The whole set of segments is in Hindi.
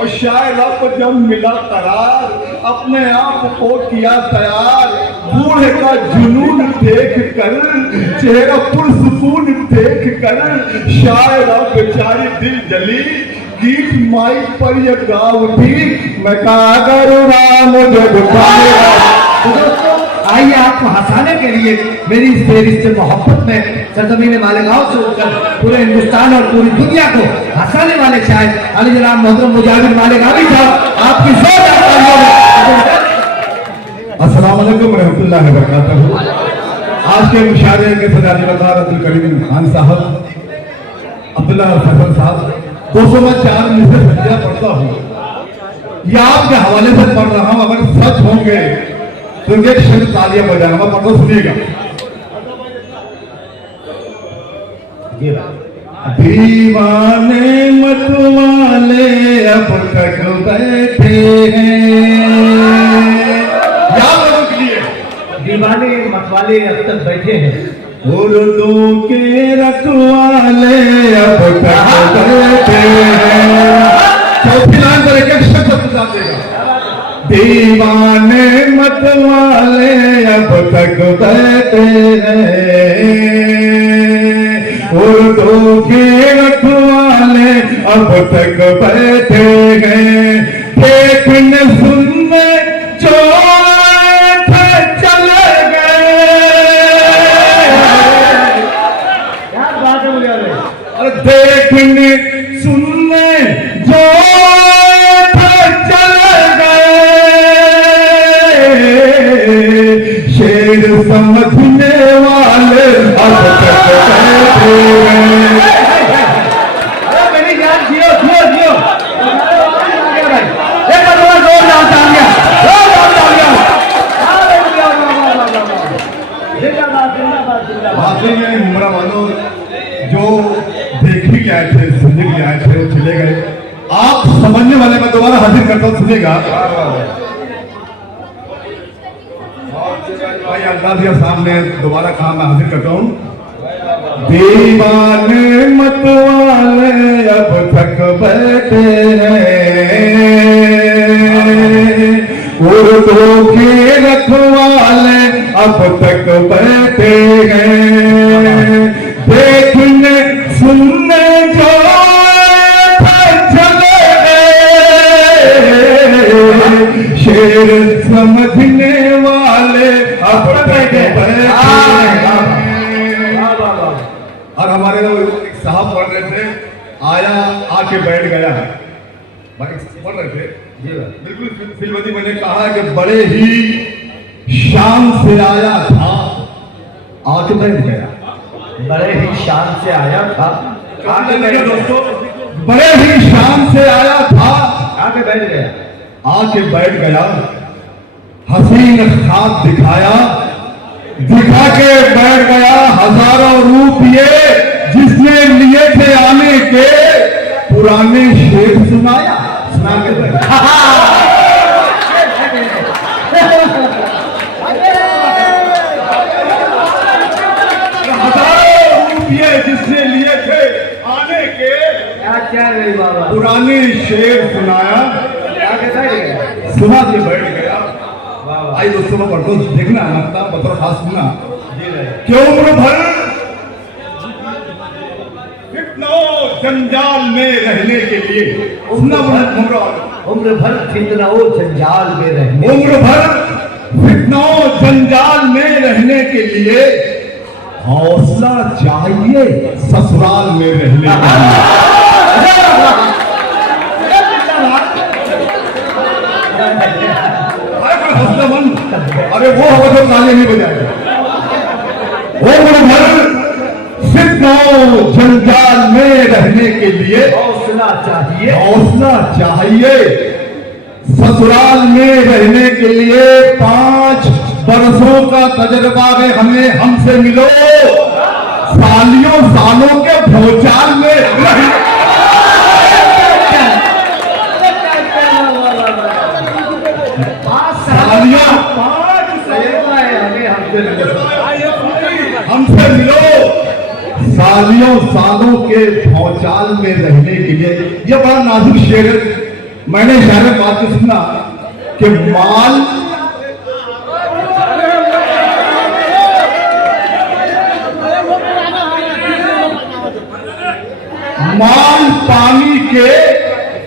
और शायर अब जब मिला करार, अपने आप को किया तैयार, बूढ़े का जुनून देख कर, चेहरा पुरसुकून देख कर, शायर अब बेचारी दिल जली, गीत माइक पर ये गा उठी, मैं कहा करूँ राम दोस्तों आइए आपको हंसाने के लिए मेरी इस फेरी से मोहब्बत में सरजमीन मालेगांव से उठकर पूरे हिंदुस्तान और पूरी दुनिया को हंसाने वाले शायर अली जनाब मोहतरम मुजाहिद मालेगावी साहब आपकी जोरदार तालियों में। अस्सलाम वालेकुम रहमतुल्लाहि व बरकातहू। आज के मुशायरे के सदानी वज़ार अब्दुल करीम खान साहब, अब्दुल्ला फैसल साहब, 204 में से सज्जा पढ़ता हूँ, ये आपके हवाले से पढ़ रहा हूँ। अगर सच होंगे तो एक शब्द तालियां बजाना, मैं पढ़ता सुनिएगा। दीवाने मतवाले अब तक बैठे हैं, याद रखो के लिए, दीवाने मतवाले अब तक बैठे हैं, उर्दू के रखवाले अब तक बैठे हैं। चौथी लाइन पर एक शब्द बता देगा, दीवाने मतवाले अब तक बैठे हैं, उर्दू के रखवाले अब तक बैठे हैं, देखने सुनने जो चले गए। क्या बात है मुझे, और देखने सुनने जो शेर समझने वाले अब तक बैठे हैं। मेरी जान जियो जियो जियो, एक बार जोरदार तालियां, जोरदार तालियां। जिंदाबाद जिंदाबाद जिंदाबाद। वाकई में उम्र वालों जो देख भी के आए थे, सुनने के लिए आए थे, वो चले गए। आप समझने वाले मैं दोबारा हाजिर करता हूँ, सुनेगा। भाई अंदाजिया सामने दोबारा कहा, मैं हाजिर करता हूँ। दीवाने मतवाले अब तक बैठे हैं, उर्दू के रखवाले अब तक बैठे हैं, देखने सुनने जो चले गए, शेर समझने वाले अब तक बैठे हैं। और हमारे एक साहब पढ़ रहे थे, आया आके बैठ गया है, पढ़ रहे थे बिल्कुल फिल्मती। मैंने कहा कि बड़े ही शान से आया था, आके बैठ गया, बड़े ही शान से आया था, आगे बैठ दोस्तों, बड़े ही शान से आया था, आके बैठ गया, आके बैठ गया, हसीन ख्वाब दिखाया, दिखा के बैठ गया, हजारों रुपये जिसने लिए थे आने के, पुराने शेर सुनाया, सुना के बैठ गया। हजारों रुपये जिसने लिए थे आने के, क्या गई बाबा, पुराने शेर सुनाया, आके बैठ गया, सुना के बैठ गया। आई दोस्तों को पढ़ो, देखना लगता बतौर खास सुनना। क्यों उम्र भर फितनों जंजाल में रहने के लिए, उम्र भर फितनों जंजाल में रहने, उम्र भर फितनों जंजाल में रहने के लिए हौसला चाहिए ससुराल में रहने के लिए। अरे वो हवा जो ताली नहीं बजाएगा, उम्र भर फितनों जंजाल में रहने के लिए हौसला चाहिए, हौसला चाहिए, ससुराल में रहने के लिए 5 बरसों का तजर्बा है हमें, हमसे मिलो, सालियों सालों के भोचाल में रहने। हमसे मिलो, सालियों सालों के भौचाल में रहने के लिए। यह बड़ा नाजुक शेर है, मैंने इशारे में बात को सुना कि माल पानी के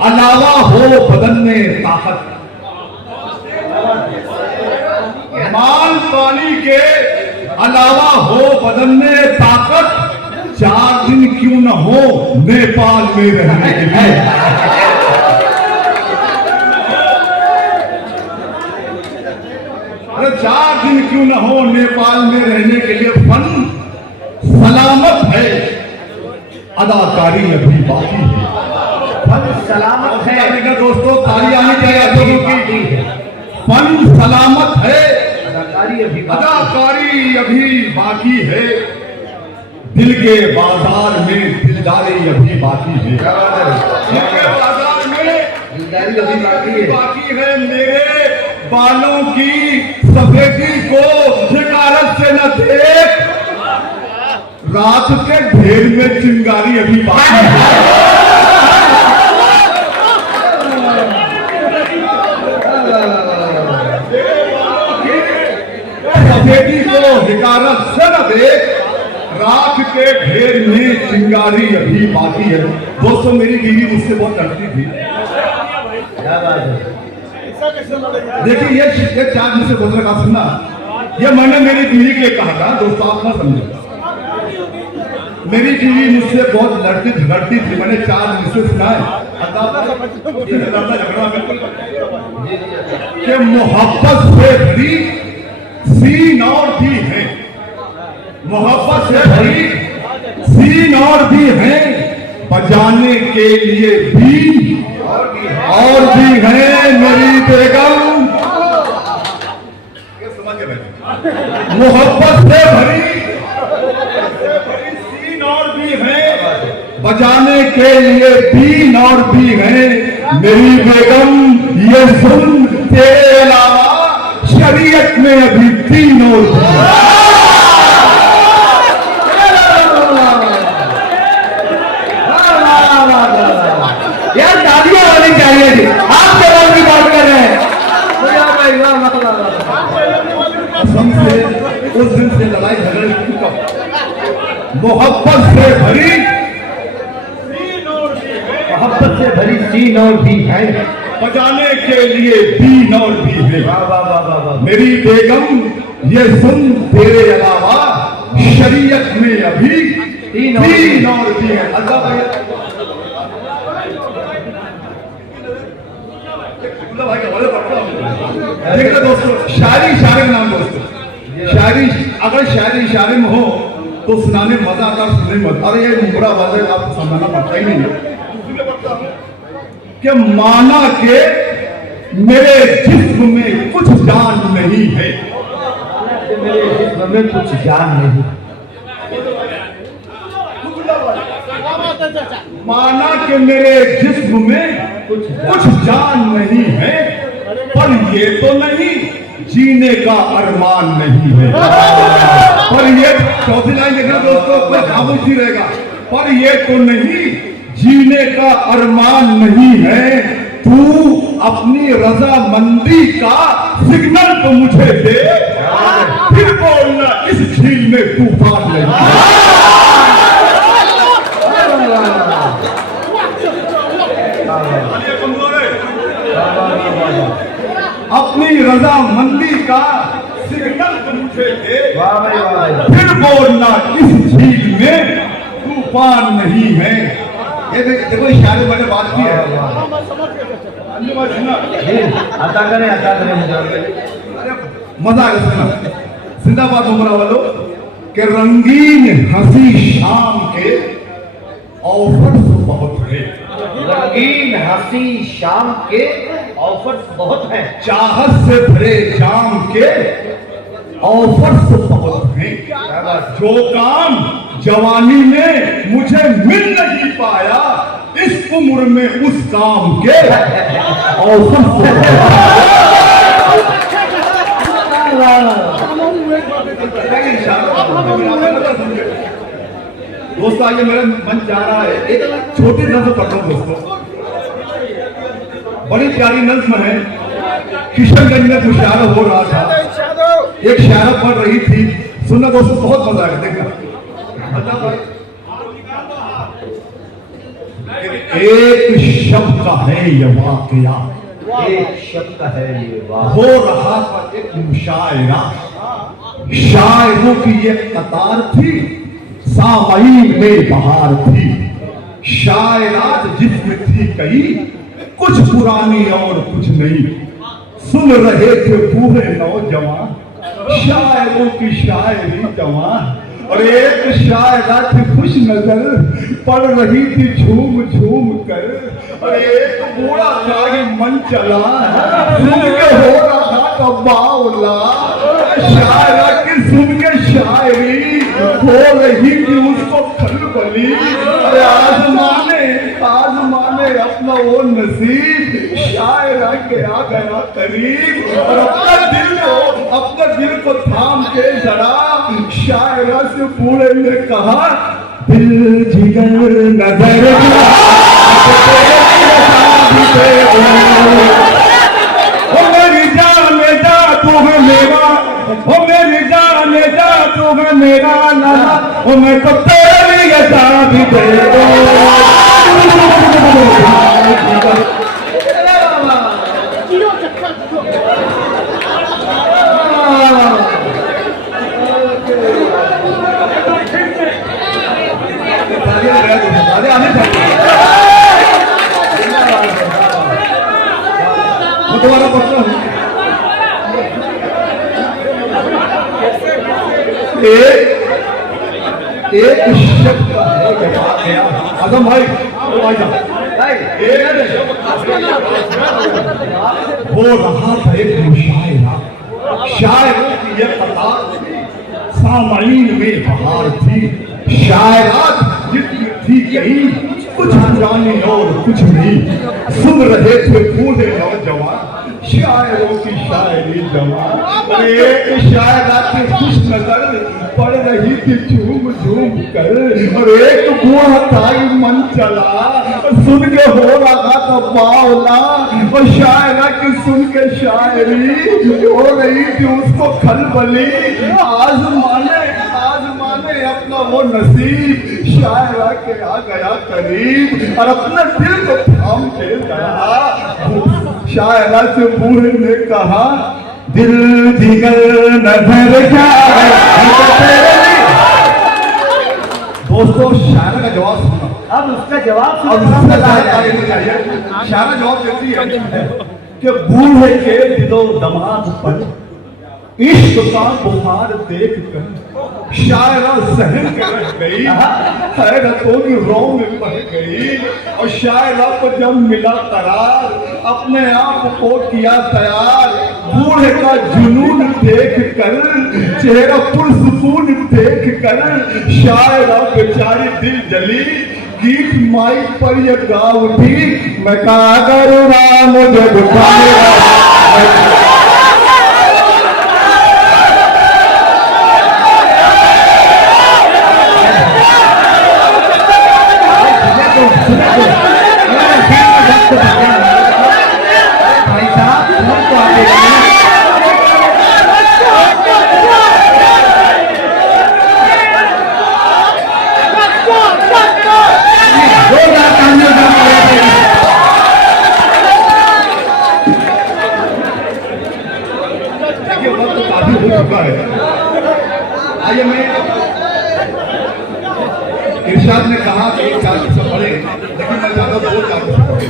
अलावा हो बदन में ताकत, माल पानी के अलावा हो बदन में ताकत, 4 दिन क्यों न हो नेपाल में रहने के लिए। अरे 4 दिन क्यों न हो नेपाल में रहने के लिए। फन सलामत है, अदाकारी अभी बाकी है। फन सलामत है दोस्तों, ताली आनी चाहिए आप लोगों की। फन सलामत है, अदाकारी अभी बाकी है। दिल के बाजार में दिलदारी अभी बाकी है। दिल के बाजार में दिलदारी अभी बाकी है। मेरे बालों की सफेदी को शिकारत से न देख, रात के ढेर में चिंगारी अभी बाकी है। सफेदी को हिकारत से न देख, रात के ढेर में चिंगारी अभी बाकी है। दोस्तों, मेरी बीवी मुझसे बहुत डरती थी। देखिए, ये 4 दिन से बोलने का सुनना, ये मैंने मेरी बीवी के लिए कहा था। दोस्तों, आप ना समझो, मेरी बीवी मुझसे बहुत लड़ती झगड़ती थी। मैंने 4 दिन से सुना है कि मोहब्बत से भरी सीन और भी है, मोहब्बत से भरी सीन और भी है, बजाने के लिए भी और भी है मेरी बेगम। समझ गए? मोहब्बत से भरी सीन और भी है, बजाने के लिए बीन और भी है मेरी बेगम। ये सुन, तेरे अलावा शरीयत में अभी 3 और यार तालियां होनी चाहिए जी। आप जवाब की बात कर रहे हैं। कसम से उस दिन से लड़ाई झगड़े शुरू। मोहब्बत से भरी सीन और भी है, बजाने के लिए बीन और भी है मेरी बेगम। ये सुन, तेरे अलावा शरीयत में अभी 3 और भी है। अल्लाह भाई देख लो दोस्तों, शायरी इशारे का नाम। दोस्तों, शायरी अगर शायरी इशारे में हो तो सुनाने मजा आता, सुनने में मजा। अरे ये बुरा बात है, आपको समझना पड़ता ही नहीं है कि माना के मेरे जिस्म में कुछ जान नहीं है, मेरे जिस्म में कुछ जान नहीं। माना कि मेरे जिस्म में कुछ जान नहीं है, पर ये तो नहीं जीने का अरमान नहीं है। पर ये चौथी लाइन देखना दोस्तों, कोई खामोशी रहेगा। पर ये तो नहीं जीने का अरमान नहीं है, तू अपनी रजामंदी का सिग्नल तो मुझे दे, फिर बोलना इस झील में तूफान नहीं। अपनी रजामंदी का सिग्नल तो मुझे दे, फिर बोलना इस झील में तूफान नहीं है। ये देखो, इशारे मैंने बात की है। अता करें मजा आ गया। जिंदाबाद उमरा वालों के रंगीन हंसी शाम के ऑफर्स बहुत है। रंगीन हंसी शाम के ऑफर्स बहुत हैं। चाहत से भरे जाम के ऑफर्स बहुत हैं। जो काम जवानी में मुझे मिल नहीं पाया, इस उम्र में उस काम के ऑफर्स। दोस्तों, आइए, मेरा मन चाह रहा है एक छोटी नजर पढ़ रहा हूं दोस्तों। बड़ी प्यारी नज्म है। किशनगंज में मुशायरा हो रहा था, एक शायरा पढ़ रही थी, सुनना दोस्तों बहुत मजा आएगा। देखना एक शब्द का है ये वाकया, एक शब्द है ये वाह। हो रहा था एक मुशायरा, शायरों की एक कतार थी, सामईन में बहार थी। शायरात जिसमें थी कई, कुछ पुरानी और कुछ नई। सुन रहे थे बूढ़े नौजवान, शायरों की शायरी जवान। और एक शायरा थी खुश नजर, पढ़ रही थी झूम झूम कर। और एक बूढ़ा था मन चला, सुन के हो रहा था बावला। शायरा की सुन के शायरी हो रही थी उसको खलबली। अरे आजमाने अपना वो नसीब, शायरा के आ गया करीब। और अपने दिल को थाम के जरा शायरा से बूढ़े ने कहा, दिल जिगर नजर ओ मेरी जान जा तू है मेरा, ओ मेरी जान जा तू है मेरा लाला, ओ मैं तो तेरी ये शादी दे दो। दोबारा पढ़ता हूँ। एक शब्द का है ये वाकया। आजम भाई हो रहा था एक मुशायरा, शायरों की ये कतार थी, सामईन में बहार थी। शायरात जितनी थी कहीं, कुछ पुरानी और कुछ नहीं। सुन रहे थे बूढ़े नौजवान, शायरों की शायरी जवान। एक शायरा थी खुश नजर, पढ़ रही थी झूम झूम कर। और एक बूढ़ा था मन चला, सुन के हो रहा था बावला। और शायरा की सुन के शायरी हो रही थी उसको खलबली। आजमाने अपना वो नसीब, शायरा के आ गया करीब। और अपने दिल को थाम के कहा, शायरा से बूढ़े ने कहा, दिल जिगर नजर क्या है। दोस्तों शायरा का जवाब सुना, अब उसका जवाब शायरा जवाब देती है कि बूढ़े के दिलो दिमाग पर इश्क का बुखार देख कर शायरा सहन के रह गई, हैरतों की रौ में पड़ गई। और शायरा को जब मिला करार, अपने आप को किया तैयार। बूढ़े का जुनून देख कर, चेहरा पुरसुकून देख कर, शायरा बेचारी दिल जली। गीत माइक पर ये गा उठी, मैं क्या करूँगा मुझे दुखाएगा। भाई साहब हमको आगे काफी हो चुका है। आइए मैं इरशाद ने कहा कि एक चार से पढ़े, लेकिन मैं चाहता हूँ दो चार से पढ़े।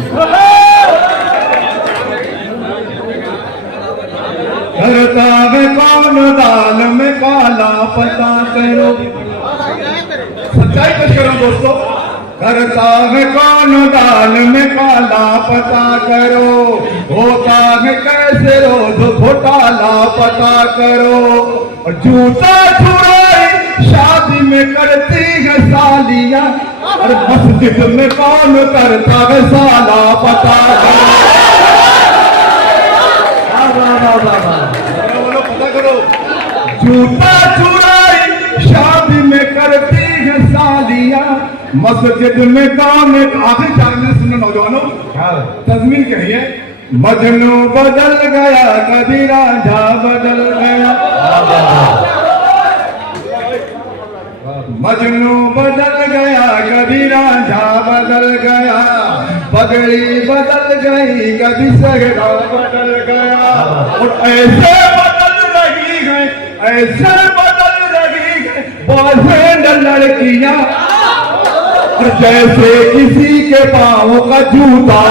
करता में कौन दाल में काला पता करो, सच्चाई पेश करो दोस्तों। करता है कौन दाल में काला पता करो, होता है कैसे रोज घोटाला पता करो। और जूता छुड़ाई शादी में करती है सालियां, और मस्जिद में कौन करता है साला पता करो। पता करो, जूता छुड़ाई शादी में करती है सालियां, मस्जिद में कौन। आखिरी 4 मिनट सुनना नौजवानों, तजमीन कहिए। मजनू बदल गया कभी रांझा बदल गया, मजनू बदल गया कभी रांझा बदल गया, पगड़ी बदल गई कभी सहरा बदल गया। और ऐसे बदल रही है, ऐसे बदल रही है बॉयफ्रेंड लड़कियां, और जैसे किसी के पाँव का जूता।